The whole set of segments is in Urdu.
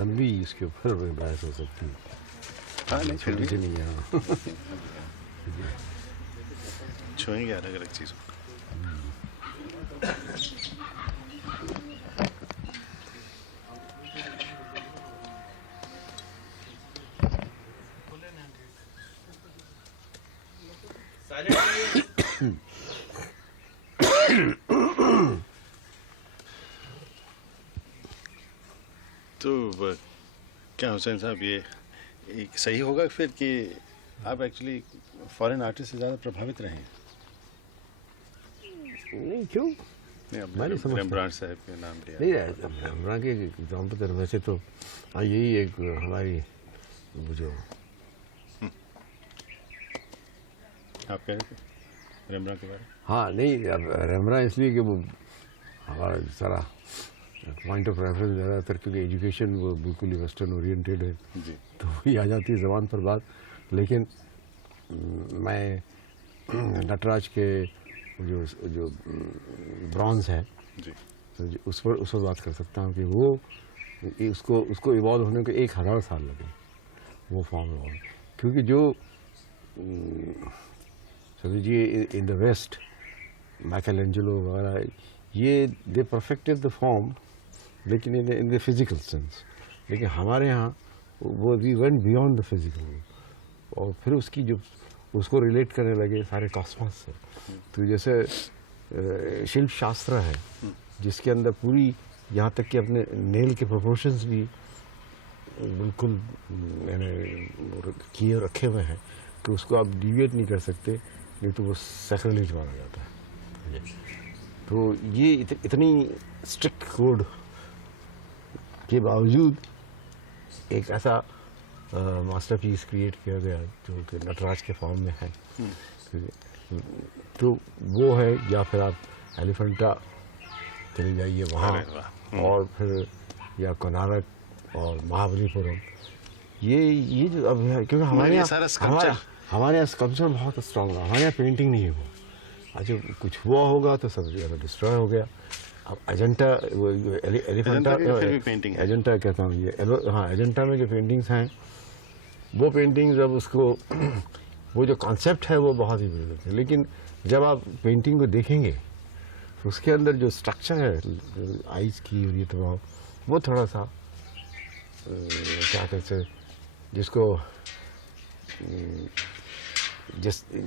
لمبی اس کے اوپر بحث ہو سکتی ہے. ہاں نہیں پھر چھوٹی سی نہیں ہے. چھوئیں گے الگ الگ چیزوں کو. تو کیا حسین صاحب یہ صحیح ہوگا پھر کہ آپ ایکچولی فارن آرٹسٹ سے زیادہ پربھاوت رہے ہیں؟ نہیں کیوں؟ رمبرانٹ صاحب کے نام لیا. نہیں رمبرانٹ کے نام پہ ویسے تو یہی ایک ہماری وہ جو آپ کہہ رہے تھے ریمبرانٹ کے بارے میں؟ ہاں نہیں ریمبرانٹ اس لیے کہ وہ ہمارا سارا پوائنٹ آف ریفرنس زیادہ تر کیونکہ ایجوکیشن وہ بالکل ہی ویسٹرن اورینٹیڈ ہے جی. تو وہی آ جاتی ہے زبان پر بات. لیکن میں نٹراج کے جو برانز ہے جی اس پر بات کر سکتا ہوں کہ وہ اس کو ایوالو ہونے کو 1000 سال لگے وہ فارم ایوالو. کیونکہ جو سمجھیے ان دا ویسٹ مائیکل اینجلو وغیرہ یہ دے پرفیکٹڈ دا فارم لیکن ان دا فزیکل سینس. لیکن ہمارے یہاں وہ we went beyond the physical اور پھر اس کو ریلیٹ کرنے لگے سارے کاسماس سے. تو جیسے شلپ شاستر ہے جس کے اندر پوری یہاں تک کہ اپنے نیل کے پروپورشنز بھی بالکل میں نے کیے رکھے ہوئے ہیں کہ اس کو آپ ڈیویٹ نہیں کر سکتے نہیں تو وہ سیکریلیج مانا جاتا ہے. تو یہ اتنی اسٹرکٹ کوڈ کے باوجود ایک ایسا ماسٹر پیس کریٹ کیا گیا جو کہ نٹراج کے فارم میں ہے. تو وہ ہے. یا پھر آپ ایلیفنٹا چلے جائیے وہاں اور پھر یا کنارک اور مہابلی پورم یہ جو اب ہے کیونکہ ہمارے یہاں اسکلپچر بہت اسٹرانگ ہے. ہمارے یہاں پینٹنگ نہیں ہوا. اچھا کچھ ہوا ہوگا تو سب ڈسٹروائے ہو گیا. اب ایجنٹا ایلیفنٹا ایجنٹا کہتا ہوں یہ ہاں ایجنٹا میں جو پینٹنگس ہیں وہ پینٹنگز اب اس کو وہ جو کانسیپٹ ہے وہ بہت ہی بڑھ ہے. لیکن جب آپ پینٹنگ کو دیکھیں گے تو اس کے اندر جو اسٹرکچر ہے آئیز کی اور یہ تمام وہ تھوڑا سا کیا کہتے ہیں جس کو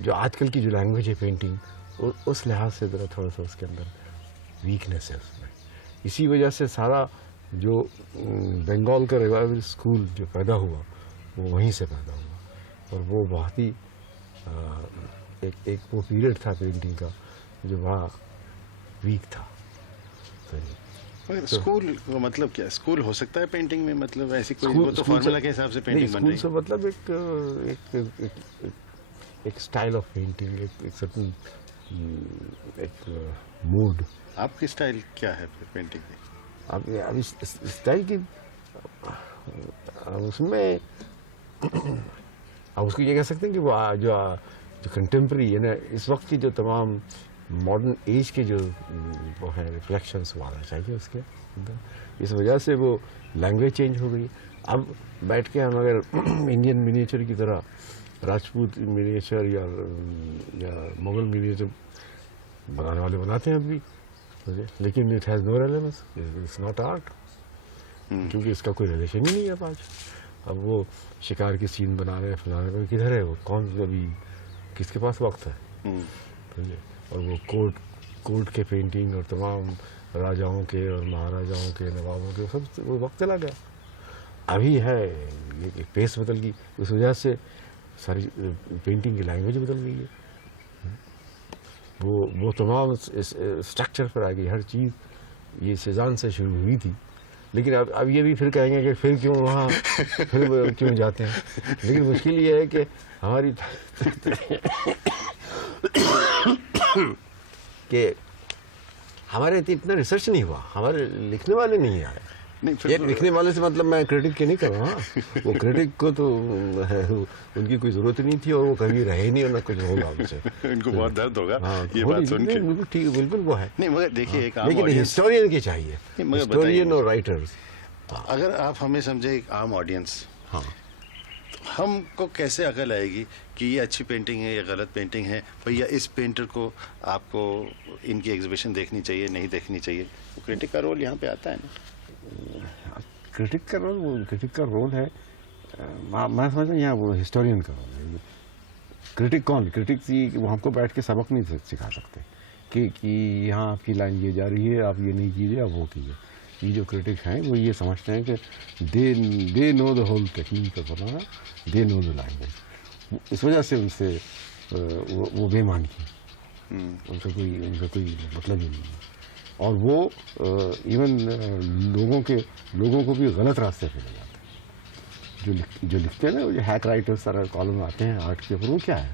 جو آج کل کی جو لینگویج ہے پینٹنگ اس لحاظ سے ذرا تھوڑا سا اس کے اندر ویکنیس ہے اس میں. اسی وجہ سے سارا جو بنگال کا ریوائول اسکول جو پیدا ہوا وہ وہیں سے پیدا ہوا اور وہ بہت ہی ایک وہ پیریڈ تھا پینٹنگ کا جو بڑا ویک تھا. اسکول کا مطلب کیا اسکول ہو سکتا ہے پینٹنگ میں مطلب ایسی کوئی وہ تو فارمولا کے حساب سے پینٹنگ بن رہی ہے. اسکول سے مطلب ایک اسٹائل آف پینٹنگ ایک سرٹن ایک موڈ. آپ کی اسٹائل کیا ہے پھر پینٹنگ کی؟ اب اسٹائل کی اس میں آپ اس کو یہ کہہ سکتے ہیں کہ وہ جو کنٹمپری ہے نا اس وقت کی جو تمام ماڈرن ایج کے جو وہ ہیں ریفلیکشنس وہ آنا چاہیے اس کے اندر. اس وجہ سے وہ لینگویج چینج ہو گئی. اب بیٹھ کے ہم اگر انڈین منیچر کی طرح راجپوت منیچر یا مغل منیچر بنانے والے بناتے ہیں اب بھی لیکن it has no relevance it's not art کیونکہ اس کا کوئی ریلیشن ہی نہیں ہے اب آج. اب وہ شکار کی سین بنا رہے ہیں فلانے میں کدھر ہے وہ کون ابھی کس کے پاس وقت ہے. اور وہ کوٹ کے پینٹنگ اور تمام راجاؤں کے اور مہاراجاؤں کے نوابوں کے سب وہ وقت چلا گیا. ابھی ہے یہ پیس بدل گئی. اس وجہ سے ساری پینٹنگ کی لینگویج بدل گئی ہے. وہ تمام اسٹرکچر پر آ گئی ہر چیز. یہ سیزان سے شروع ہوئی تھی لیکن اب یہ بھی پھر کہیں گے کہ پھر کیوں وہاں پھر کیوں جاتے ہیں. لیکن مشکل یہ ہے کہ ہماری کہ ہمارے اتنا ریسرچ نہیں ہوا. ہمارے لکھنے والے نہیں آئے. یہ لکھنے والے سے مطلب میں کریٹک کے نہیں کر رہا ہوں. وہ کریٹک کو تو ان کی کوئی ضرورت نہیں تھی اور وہ کبھی رہے نہیں اور نہ کچھ ہوگا ان سے. ان کو بہت درد ہوگا یہ بات سن کے. بالکل ٹھیک بالکل وہ ہے. نہیں مگر دیکھیے ایک لیکن ہسٹورین کے چاہیے ہسٹورین اور رائٹرز اگر آپ ہمیں سمجھیں ایک عام آڈینس, ہاں ہم کو کیسے عقل آئے گی کہ یہ اچھی پینٹنگ ہے یا غلط پینٹنگ ہے, بھیا اس پینٹر کو آپ کو ان کی ایگزیبیشن دیکھنی چاہیے نہیں دیکھنی چاہیے؟ کرٹک کا رول یہاں پہ آتا ہے نا. کرٹک کا رول ہے, میں سمجھتا ہوں یہاں وہ ہسٹورین کا رول ہے. کرٹک کون؟ کرٹک وہ ہم کو بیٹھ کے سبق نہیں سکھا سکتے کہ یہاں آپ کی لائن یہ جا رہی ہے, آپ یہ نہیں کیجیے, آپ وہ کیجیے. یہ جو کرٹک ہیں وہ یہ سمجھتے ہیں کہ they know the whole technique of بنانا, دے نو دا لینگویج. اس وجہ سے ان سے وہ بے مان کی, ان کا کوئی مطلب ہی نہیں ہے. اور وہ ایون لوگوں کو بھی غلط راستے پہ لے جاتے ہیں. جو لکھتے ہیں نا, جو ہیک رائٹر سارا کالم آتے ہیں آرٹ کے اوپر, وہ کیا ہے؟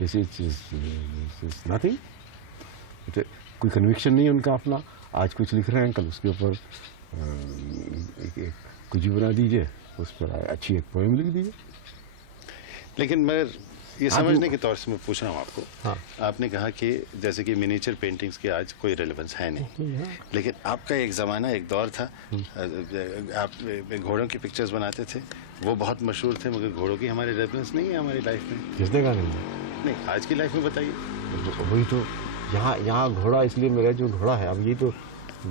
دس از نتھنگ. کوئی کنوکشن نہیں ان کا اپنا. آج کچھ لکھ رہے ہیں, کل اس کے اوپر کچھ بنا دیجیے, اس پر اچھی ایک پوئم لکھ دیجیے. لیکن مگر یہ سمجھنے کے طور سے میں پوچھ رہا ہوں آپ کو, آپ نے کہا کہ جیسے کہ منیچر پینٹنگس کی آج کوئی ریلیونس ہے نہیں, لیکن آپ کا ایک زمانہ, ایک دور تھا, آپ گھوڑوں کی پکچرز بناتے تھے, وہ بہت مشہور تھے, مگر گھوڑوں کی ہماری ریلیونس نہیں ہے ہماری لائف میں. کس نے کہا نہیں؟ آج کی لائف میں بتائیے. وہی تو یہاں گھوڑا, اس لیے میرا جو گھوڑا ہے اب, یہ تو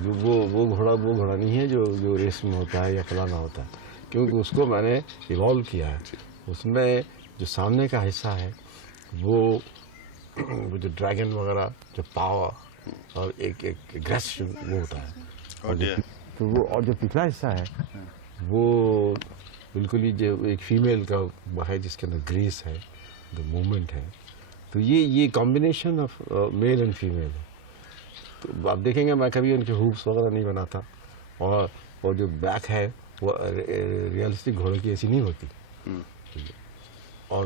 وہ گھوڑا نہیں ہے جو ریس میں ہوتا ہے یا فلانا ہوتا ہے, کیونکہ اس کو میں نے ایوالو کیا ہے. اس میں جو سامنے کا حصہ ہے وہ جو ڈریگن وغیرہ, جو پاور اور ایک اگریشن وہ ہوتا ہے, اور جو پچھلا حصہ ہے وہ بالکل ہی جو ایک فیمیل کا ہے, جس کے اندر گریس ہے, جو موومنٹ ہے. تو یہ combination of male and female ہے. تو آپ دیکھیں گے میں کبھی ان کے ہوپس وغیرہ نہیں بناتا, اور جو بیک ہے وہ ریئلسٹک گھوڑے کی ایسی نہیں ہوتی, اور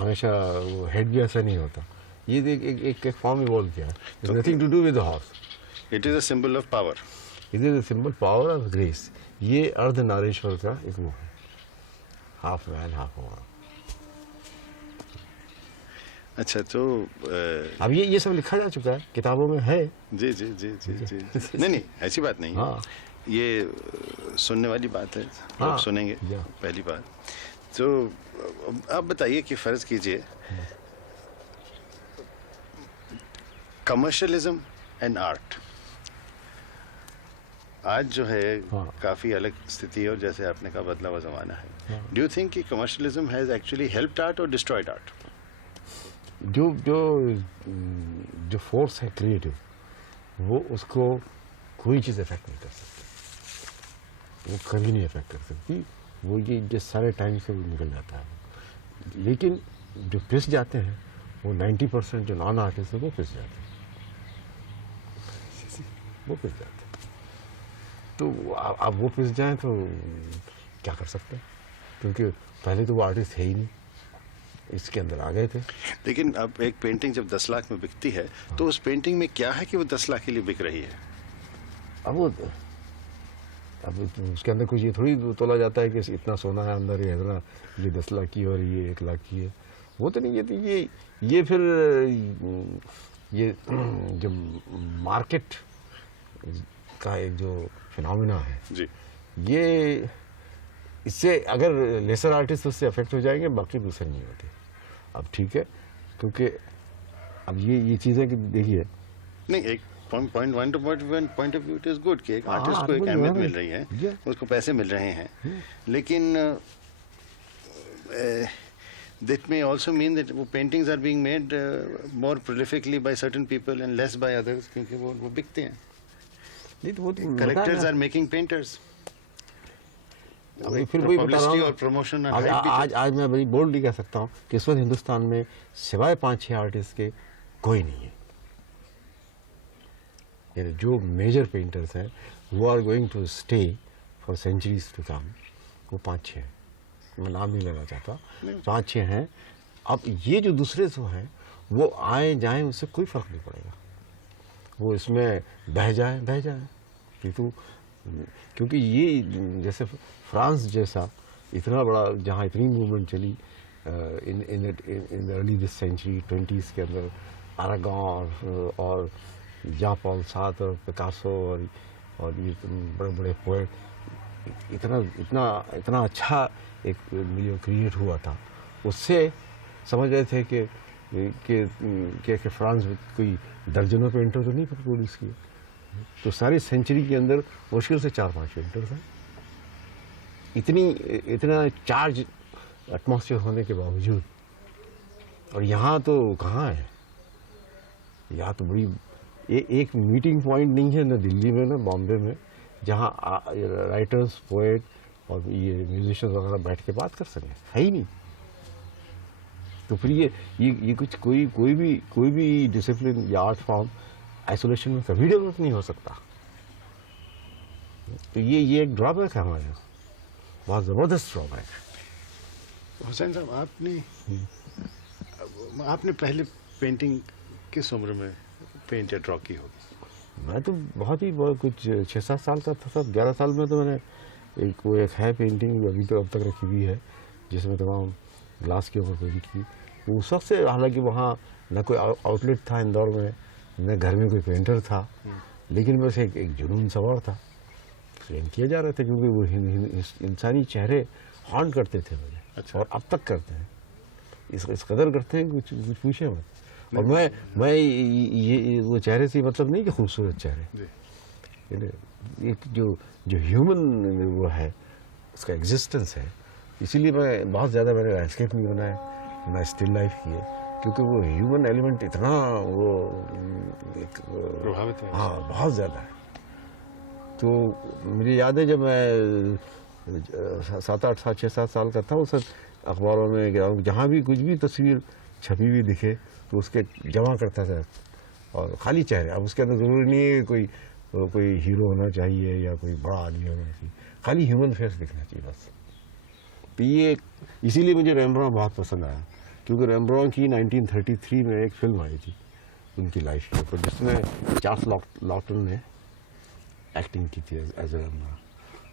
ہمیشہ وہ ہیڈ بھی ایسا نہیں ہوتا. یہ ایک فارم ایوالو کیا ہے, nothing to do with horse. It is a symbol of power. It is a symbol power of grace. یہ ارد ناریشور کا ایک وہ ہے, ہاف مین ہاف وومن. اچھا, تو اب یہ سب لکھا جا چکا ہے, کتابوں میں ہے. جی جی جی جی جی نہیں ایسی بات نہیں ہے, یہ سننے والی بات ہے, لوگ سنیں گے پہلی بات. تو آپ بتائیے کہ فرض کیجئے کمرشلزم اینڈ آرٹ آج جو ہے کافی الگ استھتی ہے, اور جیسے آپ نے کہا بدلا ہوا زمانہ ہے. ڈو یو تھنک کہ commercialism has actually helped art اور ڈسٹرائڈ آرٹ؟ جو فورس ہے کریٹو, وہ اس کو کوئی چیز افیکٹ نہیں کر سکتی, وہ کبھی نہیں افیکٹ کر سکتی. وہ یہ جس سارے ٹائم سے وہ نکل جاتا ہے. لیکن جو پس جاتے ہیں وہ 90% جو نان آرٹسٹ ہیں وہ پس جاتے ہیں, وہ پس جاتے ہیں. تو اب وہ پس جائیں تو کیا کر سکتے ہیں, کیونکہ پہلے تو وہ آرٹسٹ ہے ہی نہیں, اس کے اندر آ گئے تھے. لیکن اب ایک پینٹنگ جب 10 لاکھ میں بکتی ہے تو اس پینٹنگ میں کیا ہے کہ وہ 10 لاکھ کے لیے بک رہی ہے؟ اب اس کے اندر کچھ یہ تھوڑی تولا جاتا ہے کہ اتنا سونا ہے اندر, یہ اتنا, یہ 10 لاکھ کی اور یہ 1 لاکھ کی ہے, وہ تو نہیں. یہ تو یہ پھر یہ جو مارکیٹ کا ایک جو فینومینا ہے جی, یہ اس سے اگر لیسر آرٹسٹ اس سے افیکٹ ہو جائیں گے, باقی دوسرے نہیں ہوتے. اب ٹھیک ہے, کیونکہ اب یہ چیزیں کہ دیکھیے, نہیں ایک point of view it is good کہ ایک آرٹسٹ کو ایک اہمیت مل رہی ہے, اس کو پیسے مل رہے ہیں, لیکن that may also mean that وہ paintings are being made more prolifically by certain people and less by others, کیونکہ وہ بکتے ہیں. Collectors are making painters. Publicity اور promotion آج میں بڑی بولڈلی کہہ سکتا ہوں کہ اس وقت ہندوستان میں سوائے 5-6 آرٹسٹ کے کوئی نہیں ہے. جو میجر پینٹرز ہیں وہ are going to stay for centuries to come, وہ 5-6 ہیں. میں نام نہیں لینا چاہتا, 5-6 ہیں. اب یہ جو دوسرے جو ہیں وہ آئیں جائیں, اس سے کوئی فرق نہیں پڑے گا. وہ اس میں بہہ جائیں, کیونکہ یہ جیسے فرانس جیسا اتنا بڑا, جہاں اتنی موومنٹ چلی in early this century 20s کے اندر, اراگون اور جان پال سارتر اور پکاسو اور یہ بڑے بڑے پوئٹ, اتنا اچھا ایک ویڈیو کریٹ ہوا تھا. اس سے سمجھ رہے تھے کہ فرانس میں کوئی درجنوں پینٹر تو نہیں پروڈیوس کیے. تو ساری سینچری کے اندر مشکل سے 4-5 پینٹر تھے. اتنا چارج ایٹماسفیئر ہونے کے باوجود. اور یہاں تو کہاں ہے, یہاں تو بڑی ایک میٹنگ پوائنٹ نہیں ہے نہ دلی میں نہ بامبے میں جہاں رائٹرس, پوئٹ اور یہ میوزیشین وغیرہ بیٹھ کے بات کر سکیں, ہے ہی نہیں. تو پھر یہ کچھ کوئی بھی ڈسپلن یا آرٹ فارم آئسولیشن میں کبھی ڈیولپ نہیں ہو سکتا. تو یہ ایک ڈرا بیک ہے ہمارے یہاں, بہت زبردست ڈرا بیک ہے. حسین صاحب, آپ نے پہلے پینٹنگ کس عمر میں پینٹ یا ڈرا کی ہوگی؟ میں تو بہت کچھ 6-7 سال کا تھا. 11 سال میں تو میں نے ایک ہے پینٹنگ ابھی تو اب تک رکھی ہوئی ہے جس میں تمام گلاس کے اوپر پینٹ کی. اس وقت سے حالانکہ وہاں نہ کوئی آؤٹ لیٹ تھا اندور میں, نہ گھر میں کوئی پینٹر تھا, لیکن بس ایک جنون سوار تھا. پینٹ کیے جا رہے تھے کیونکہ وہ انسانی چہرے ہانٹ کرتے تھے مجھے, اور اب تک کرتے ہیں. اس قدر کرتے ہیں کچھ پوچھے مت. اور میں یہ وہ چہرے سے مطلب نہیں کہ خوبصورت چہرے, ایک جو ہیومن وہ ہے اس کا ایگزسٹنس ہے. اسی لیے میں بہت زیادہ میں نے لینڈسکیپ نہیں بنایا, میں اسٹل لائف کی ہے, کیونکہ وہ ہیومن ایلیمنٹ اتنا وہ ہاں بہت زیادہ ہے. تو مجھے یاد ہے جب میں 6-7 سال کا تھا, اس وقت اخباروں میں جہاں بھی کچھ بھی تصویر چھپی ہوئی دکھے تو اس کے جمع کرتا تھا, اور خالی چہرے. اب اس کے اندر ضروری نہیں ہے کوئی ہیرو ہونا چاہیے یا کوئی بڑا آدمی ہونا چاہیے, خالی ہیومن فیس دکھنا چاہیے بس. تو یہ اسی لیے مجھے ریمبرانڈ بہت پسند آیا, کیونکہ ریمبرانڈ کی 1933 میں ایک فلم آئی تھی ان کی لائف کے اوپر جس میں چارلس لاٹن نے ایکٹنگ کی تھی ایز اے ریمبرانڈ.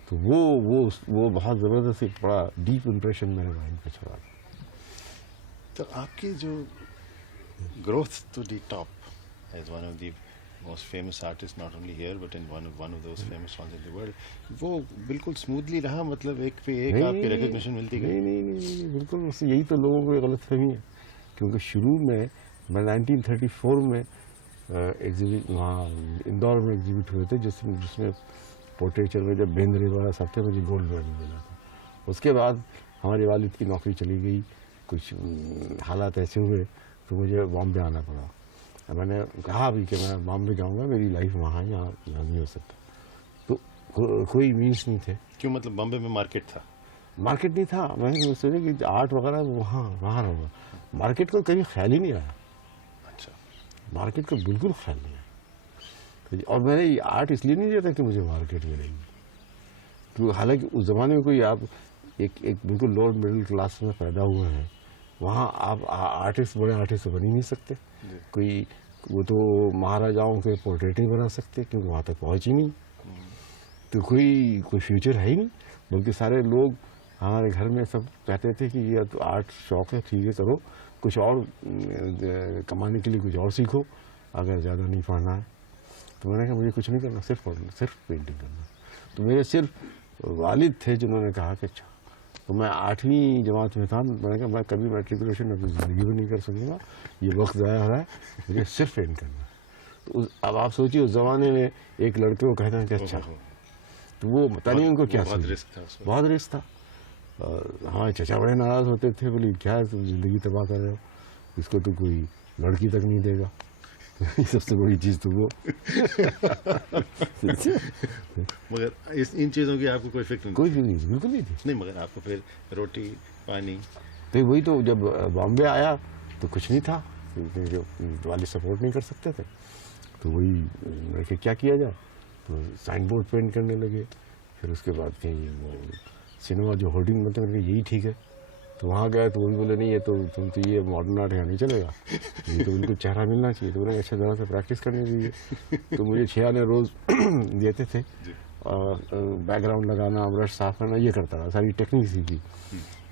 تو وہ بہت زبردست ایک بڑا ڈیپ امپریشن میرے مائنڈ پہ چھوڑا. تو آپ کی جو growth to the top as one of the most famous artist not only here but in one of those famous ones in the world, وہ بالکل اسموتھلی رہا, مطلب ایک پہ ایک آپ کی ریکگنیشن ملتی گئی؟ نہیں بالکل. یہی تو لوگوں کو غلط فہمی ہے, کیونکہ شروع میں 1934 میں وہاں اندور میں ایگزیبٹ ہوئے تھے جس میں پورٹریچر میں جب بیندرے والا سب تھے, مجھے گولڈ میڈل ملا تھا. اس کے بعد ہمارے والد کی نوکری چلی گئی, کچھ حالات ایسے ہوئے تو مجھے بامبے آنا پڑا. میں نے کہا بھی کہ میں بامبے جاؤں گا, میری لائف وہاں ہے, یہاں نہیں ہو سکتا. تو کوئی مینس نہیں تھے. کیوں, مطلب بامبے میں مارکیٹ تھا؟ مارکیٹ نہیں تھا. میں نے سوچا کہ آرٹ وغیرہ وہاں رہوں. مارکیٹ کو کبھی خیال ہی نہیں آیا. اچھا, مارکیٹ کا بالکل خیال نہیں آیا. اور میں نے آرٹ اس لیے نہیں دیتا کہ مجھے مارکیٹ ملے گی, کیونکہ حالانکہ اس زمانے میں کوئی آپ ایک بالکل لوور مڈل کلاس میں پیدا ہوئے ہیں, وہاں آپ آرٹسٹ بڑے آرٹسٹ تو بن ہی نہیں سکتے. کوئی وہ تو مہاراجاؤں کے پورٹریٹ نہیں بنا سکتے کیونکہ وہاں تک پہنچ ہی نہیں. تو کوئی فیوچر ہے ہی نہیں. بلکہ سارے لوگ ہمارے گھر میں سب کہتے تھے کہ یہ تو آرٹ شوق ہے, ٹھیک ہے کرو, کچھ اور کمانے کے لیے کچھ اور سیکھو, اگر زیادہ نہیں پڑھنا ہے. تو میں نے کہا مجھے کچھ نہیں کرنا, صرف پینٹنگ کرنا. تو میرے صرف والد تھے جنہوں نے کہا کہ اچھا. تو میں 8ویں جماعت میں تھا, میں نے کہا میں کبھی میٹریکولیشن اپنی زندگی میں نہیں کر سکوں گا, یہ وقت ضائع ہو رہا ہے, مجھے صرف پینٹ کرنا ہے. تو اب آپ سوچیے اس زمانے میں ایک لڑکے کو کہنا ہے کہ اچھا, تو وہ پتہ نہیں ان کو کیا بہت رسک تھا. ہمارے چچا بڑے ناراض ہوتے تھے, بولی کیا ہے تم زندگی تباہ کر رہے ہو, اس کو تو کوئی لڑکی تک نہیں دے گا. سب سے بڑی چیز تو وہ. مگر ان چیزوں کی آپ کو کوئی فکر نہیں؟ کوئی فکر نہیں, بالکل نہیں تھی. نہیں, مگر آپ کو پھر روٹی پانی تو وہی تو جب بامبے آیا تو کچھ نہیں تھا, جو والد سپورٹ نہیں کر سکتے تھے. تو وہی میں کہ کیا کیا جائے, تو سائن بورڈ پینٹ کرنے لگے. پھر اس کے بعد کہیں وہ سنیما جو ہولڈنگ بنتے ہیں یہی ٹھیک ہے. تو وہاں گئے تو وہ بھی بولے نہیں ہے تو تم تو یہ ماڈرن آرٹ یہاں نہیں چلے گا, یہ تو بالکل چہرہ ملنا چاہیے. تو انہیں اچھا طرح سے پریکٹس کرنی چاہیے. تو مجھے 6 آنے روز دیتے تھے, اور بیک گراؤنڈ لگانا, برش صاف کرنا, یہ کرتا رہا, ساری ٹیکنیک سیکھی.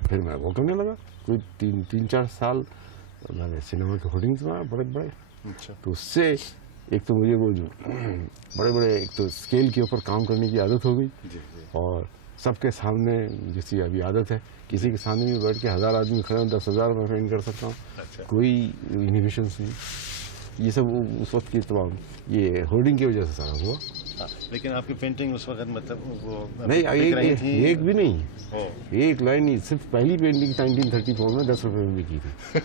پھر میں وہ کرنے لگا. کوئی 3-4 سال میں نے سنیما کے ہولڈنگس بنائے بڑے. تو اس سے ایک تو مجھے وہ جو بڑے ایک تو اسکیل کے اوپر کام کرنے کی عادت ہو گئی, اور سب کے سامنے جیسی ابھی عادت ہے کسی کے سامنے بھی بیٹھ کے 1000 آدمی کھڑے ہوں 10,000 میں پینٹ کر سکتا ہوں, کوئی انہیبیشنس نہیں. یہ سب اس وقت کی تمام یہ ہولڈنگ کی وجہ سے سارا ہوا. لیکن آپ کی پینٹنگ اس وقت مطلب وہ نہیں, ایک بھی نہیں, ایک لائن نہیں, صرف پہلی پینٹنگ 1934 میں 10 روپے میں بھی کی تھی.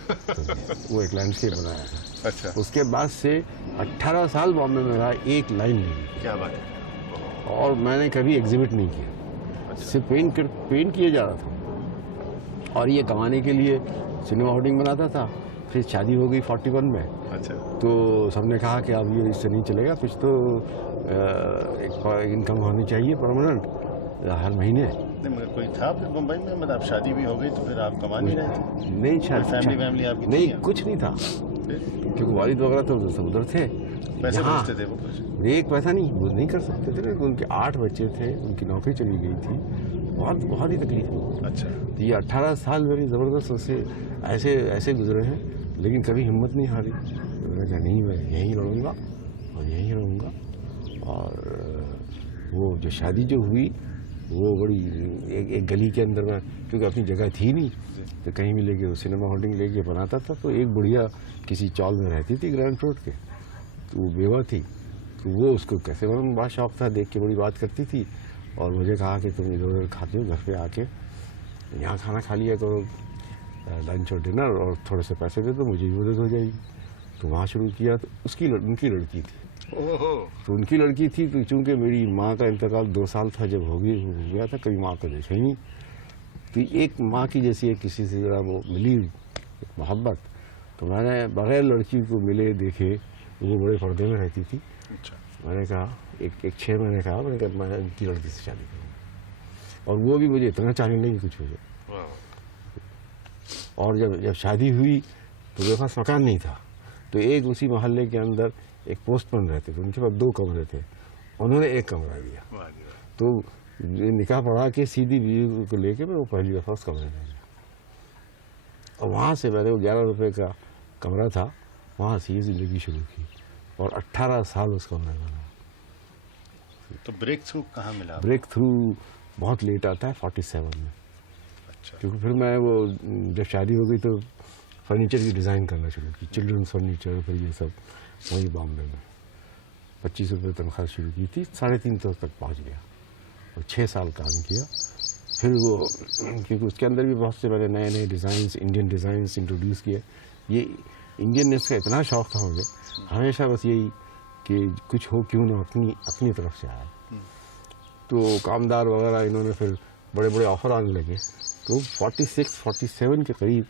وہ ایک لینڈسکیپ بنایا تھا. اچھا, اس کے بعد سے 18 سال بامبے میں رہا, ایک لائن نہیں. کیا بات ہے. اور میں نے کبھی ایگزیبٹ نہیں کیا, صرف پینٹ کیا جا رہا تھا. اور یہ کمانے کے لیے سنیما ہولڈنگ بناتا تھا. پھر شادی ہو گئی 41 میں. اچھا, تو سب نے کہا کہ اب یہ اس سے نہیں چلے گا, کچھ تو ایک انکم ہونی چاہیے پرماننٹ ہر مہینے. نہیں مگر کوئی تھا پھر ممبئی میں, مطلب اب شادی بھی ہو گئی تو پھر آپ کما نہیں رہے تھے؟ نہیں, فیملی آپ کی نہیں, کچھ نہیں تھا کیونکہ والد وغیرہ تو ادھر تھے. پیسے بھیجتے تھے وہ کچھ؟ ایک پیسہ نہیں, وہ نہیں کر سکتے تھے. ان کے 8 بچے تھے, ان کی نوکری چلی گئی تھی, بہت ہی تکلیف ہوئی. اچھا, تو یہ 18 سال میری زبردست سے ایسے گزرے ہیں, لیکن کبھی ہمت نہیں ہاری. میں نے کہا نہیں, میں یہیں رہوں گا اور یہیں رہوں گا. اور وہ جو شادی جو ہوئی وہ بڑی ایک گلی کے اندر میں, کیونکہ اپنی جگہ تھی نہیں تو کہیں بھی لے کے سنیما ہولڈنگ لے کے بناتا تھا. تو ایک بڑھیا کسی چال میں رہتی تھی گرینڈ روڈ کے, تو وہ بیوہ تھی. تو وہ اس کو کیسے بنانا بڑا شوق تھا, دیکھ کے بڑی بات کرتی تھی. اور مجھے کہا کہ تم ادھر ادھر کھاتے ہو, گھر پہ آ کے یہاں کھانا کھا لیا کرو, لنچ اور ڈنر, اور تھوڑے سے پیسے دے تو مجھے بھی مدد ہو جائے گی. تو وہاں شروع کیا. تو ان کی لڑکی تھی. تو ان کی لڑکی تھی, تو چونکہ میری ماں کا انتقال 2 سال تھا جب ہو گیا تھا, کبھی ماں کو دیکھا ہی نہیں. تو ایک ماں کی جیسی ایک کسی سے ذرا وہ ملی محبت. تو میں نے بغیر لڑکی کو ملے دیکھے, وہ بڑے پردے میں رہتی تھی. میں نے کہا ایک 6 مہینے کہا, میں نے کہا میں ان کی لڑکی سے شادی کروں گا. اور وہ بھی مجھے اتنا چاہنے لگی کچھ ہو جائے. اور جب شادی ہوئی تو میرے پاس مکان نہیں تھا. تو ایک اسی محلے کے اندر ایک پوسٹ مین رہتے تھے, ان کے پاس 2 کمرے تھے, انہوں نے ایک کمرہ دیا. تو نکاح پڑھا کے سیدھی بیوی کو لے کے میں وہ پہلی دفعہ اس کمرے میں گیا. اور وہاں سے میں نے وہ 11 روپے کا کمرہ تھا, وہاں سے یہ زندگی شروع کی. اور 18 سال اس کمرے میں رہا. تو بریک تھرو کہاں ملا؟ بریک تھرو بہت لیٹ آتا ہے 47 میں. اچھا, کیونکہ پھر میں وہ جب شادی ہو گئی تو فرنیچر کی ڈیزائن کرنا شروع کی, چلڈرنس فرنیچر, پھر یہ سب وہیں بامبے میں 25 روپے تنخواہ شروع کی تھی, 350 تک پہنچ گیا. اور 6 سال کام کیا. پھر وہ کیونکہ اس کے اندر بھی بہت سے میں نے نئے ڈیزائنس, انڈین ڈیزائنس انٹروڈیوس کیے. یہ انڈیننس کا اتنا شوق تھا مجھے ہمیشہ, بس یہی کہ کچھ ہو کیوں نہ اپنی طرف سے آئے. تو کامدار وغیرہ انہوں نے پھر بڑے آفر آنے لگے. تو 46-47 کے قریب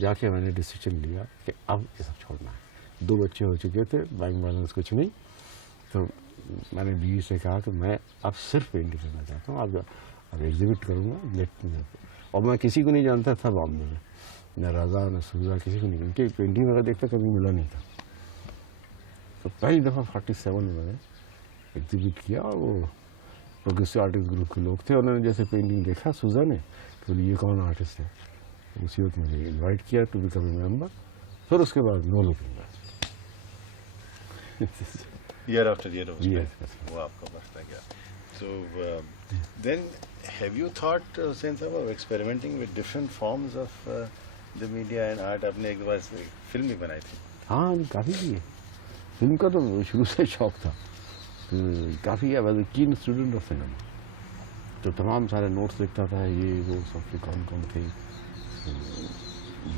جا کے میں نے ڈیسیجن لیا کہ اب یہ سب چھوڑنا ہے. 2 بچے ہو چکے تھے, بینک بیلنس کچھ نہیں. تو میں نے بیوی سے کہا کہ میں اب صرف پینٹنگ کرنا چاہتا ہوں, اب ایگزیبٹ کروں گا. اور میں کسی کو نہیں جانتا تھا بامبے میں, نہ رضا نہ سوزا, کسی کو نہیں, ان کی پینٹنگ وغیرہ دیکھتا کبھی ملا نہیں تھا. تو پہلی دفعہ 47 میں نے ایگزیبٹ کیا. اور وہ پروگریسو آرٹسٹ گروپ کے لوگ تھے, انہوں نے جیسے پینٹنگ دیکھا سوزا نے, تو یہ کون آرٹسٹ ہے, اسی وقت مجھے انوائٹ کیا ٹو بیکم اے ممبر. پھر اس کے بعد no looking back. year after year وہ آپ کا بڑھتا گیا. So then have you thought Hussain صاحب of experimenting with different forms of the media and art? آپ نے ایک بار فلم بھی بنائی تھی. ہاں کافی کی ہے. فلم کا تو شروع سے شوق تھا, کافی ہے. کین اسٹوڈنٹ آف فلم, تو تمام سارے نوٹس لکھتا تھا, یہ وہ سب کے کون تھے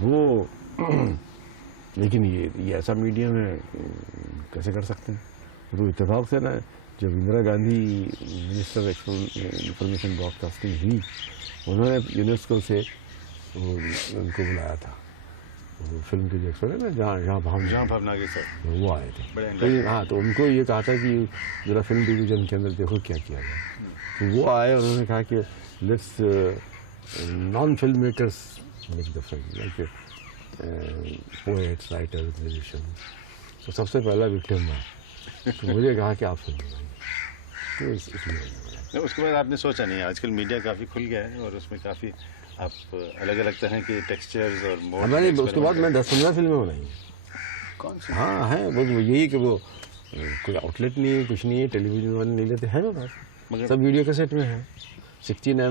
وہ. لیکن یہ ایسا میڈیم ہے کیسے کر سکتے ہیں. تو اتفاق سے نا جب Indira Gandhi minister information broadcasting ہوئی, انہوں نے یونیسکو سے ان کو بلایا تھا, وہ فلم کے جو ایکسپرٹ ہے نا جہاں بھاوناگی صاحب, وہ آئے تھے. ہاں, تو ان کو یہ کہا تھا کہ ذرا فلم ڈویژن کے اندر دیکھو کیا کیا جائے. تو وہ آئے, انہوں نے کہا کہ let's naan film makers make the film, like poets, writers, musician. تو سب سے پہلا وکٹم میں, تو مجھے کہا کہ آپ فلم بنائیے. تو اس لیے اس کے بعد آپ نے سوچا نہیں, آج کل میڈیا کافی کھل گیا ہے اور اس میں کافی آپ الگ الگ طرح کے ٹیکسچرز اور موڈ. میں نے اس کے بعد میں 10-15 فلمیں بنائی. کون سی؟ ہاں ہیں, بس یہی کہ وہ کوئی آؤٹ لیٹ نہیں ہے, کچھ نہیں ہے, ٹیلی ویژن والے نہیں لیتے ہیں نا, بس سب ویڈیو کیسٹ میں ہیں. 16mm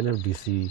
NFDC